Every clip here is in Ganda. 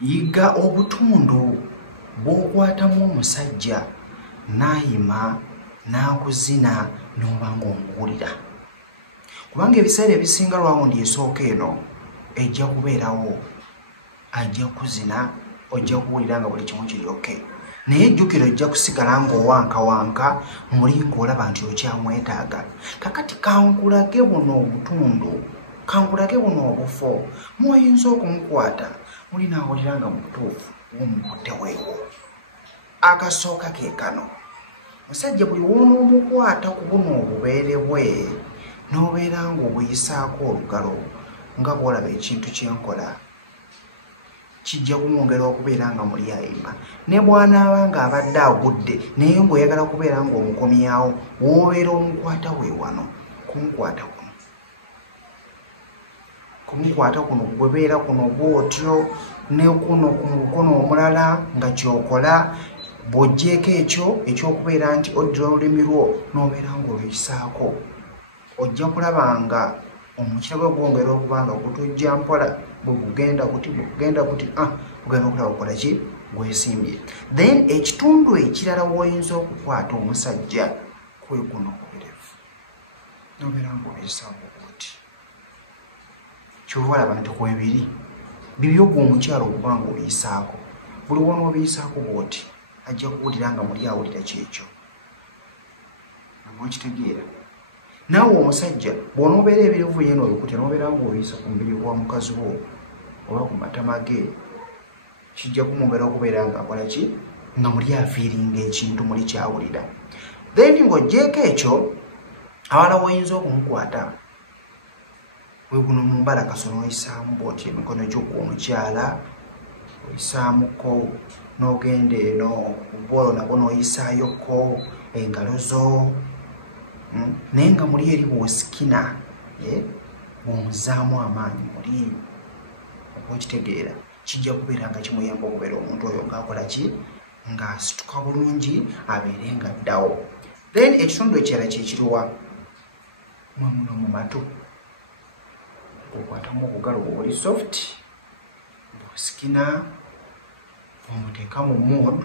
yiga obutundu bw'okwatamu omusajja n'ayima n'akuzina n'oba ng'omuwulira. Kubanga ebiseera ebisinga lwawundi esooka eno ejja kubeerawo, ajja kuzina, ojja kuwulira nga buli kimu kiri okay. Naye ejjukiro ojja kusigala ng'owankawanka muli ng'olaba nti okyamwetaaga. Kakati kankulage buno obutundu, kankulage buno obufo mw'oyinza okumukwata muli naawulira nga mu butuufu w'omukutte weewo. Akasooka ke kano, musajja buli w'onoomukwata ku buno obubeere bwe n'obeera ng'obuyisaako olugalo nga bw'olaba ekintu kyenkola, kijja kumwongera okubeera nga muli ayima. Ne bw'anaaba ng'abadde agudde naye ng'oyagala kubeera ng'omukomyawo, w'obeera omukwata we wano, kumukwata kuno. Kumukwata kuno bwebeera kuno bw'otyo, ne kuno ku mukono omulala nga kyokola, bw'oggyeko ekyo ekyokubeera nti oddira olulimi lwo n'obeera ng'oluyisaako. Ojja kulaba nga omukira gwe gwongera okuba nga gutujja mpola, bwe gugenda guti ogenda okulaba okola ki, gwesimbye. Then ekitundu ekirala w'oyinza okukwata omusajja kwe kuno okuberevu, n'obeera ng'oluyisaako bw'oti. Kyova olaba nti kwebiri bibyo gwe omukyalo okuba ng'oluyisaako. Buli w'onoobiyisaako bw'oti ajja kuwulira nga muli awulira kyekyo. Okitegeera? Naawe omusajja bw'onoobeera ebirevu yeeno obikutya n'obeera ng'oluyisa ku mubiri gwa mukazi wo oba ku matama ge, kijja kumwongera okubeera nga akola ki, nga muli afiiringa ekintu muli kyawulira. Then ng'oggyeko ekyo, awala w'oyinza okumukwata we guno mu mbala kasono oyisaamu bw'oti emikono gyo gw'omukyala, oyisaamuko n'ogenda eno ku bwolo nabwo n'oyisaayoko engalo zo. Naye nga muli eri bw'osikina, bw'omuzaamu amaanyi muli, oba okitegeera, kijja kubeera nga kimuyamba okubeera omuntu oyo ng'akola ki, ng'asituka bulungi abeere nga addawo. Then ekitundu ekirala kye kiruwa? Mwe muno mu matu. Okwatamu obugalo bw'oli soft, bw'osikina, bw'omuteeka mu mood,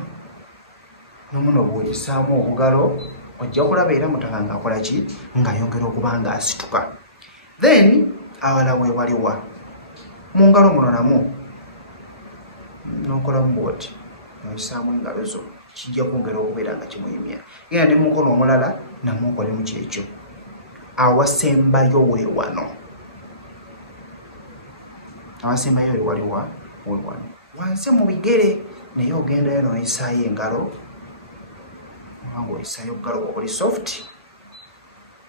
n'omuno bw'oyisaamu obugalo, ojja kulaba era mutaka ng'akola ki, ng'ayongera okuba ng'asituka. Then awala we waliwa mu ngalo muno namwo n'okolamu bw'oti, n'oyisaamu engalo zo, kijja kwongera okubeera nga kimuyimya. Era ne mu mukono omulala namwo okolemu kyekyo. Awasembayo we wano, awasembayo we waliwa we wano wansi mu bigere, naye ogendayo n'oyisaayo engalo, nga oyisaayo obugalo obuli soft.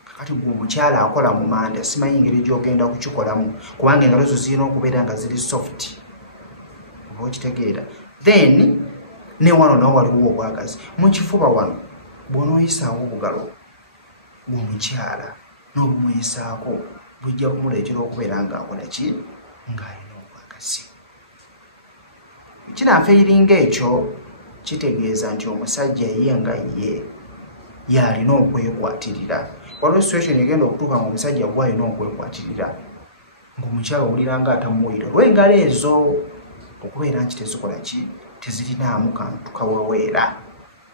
Kakati gwe omukyala akola mu manda, simanyi engeri gy'ogenda kukikolamu kubanga engalo zo zirina okubeera nga ziri soft, oba okitegeera. Then ne wano nawo waliwo obwagazi mu kifuba wano, bw'onooyisaawo obugalo bw'omukyala n'obumuyisaako, bujja kumuleetera okubeera ng'akola ki, ng'alina obwagazi. Kinaafiiringa ekyo kitegeeza nti omusajja ye nga ye y'alina okwekwatirira. Waliwo situation egenda okutuuka nga omusajja gwe alina okwekwatirira, ng'omukyala owulira nga atamuwulira olw'engalo ezo okubeera nti tezikola ki, tezirinaamu kantu kaweweera.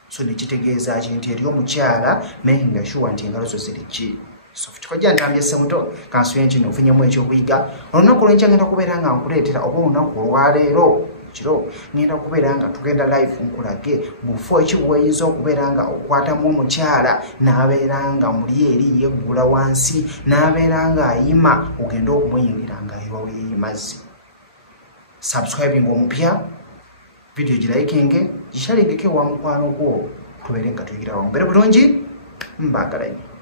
So ne kitegeeza ki nti eri omukyala naye nga shuwa nti engalo zo ziri ki, soft. Kojja ntambye ssemuto kansuye nti nofunyemu ekyokuyiga. Olunaku lw'enkya ngenda kubeera nga nkuleetera oba olunaku olwaleero kiro ngenda kubeera nga tugenda live nkulage bufo ki bw'oyinza okubeera nga okwatamu omukyala n'abeera nga muli eri yeggula wansi, n'abeera ng'ayima, ogenda okumuyingira ng'ayiwa weeyimazzi. Subscribing omupya, video girayikinge, gishalingeko ewa mukwano gwo, tubeere nga tuyigira wamu. Mbeere bulungi, mbaagalanye.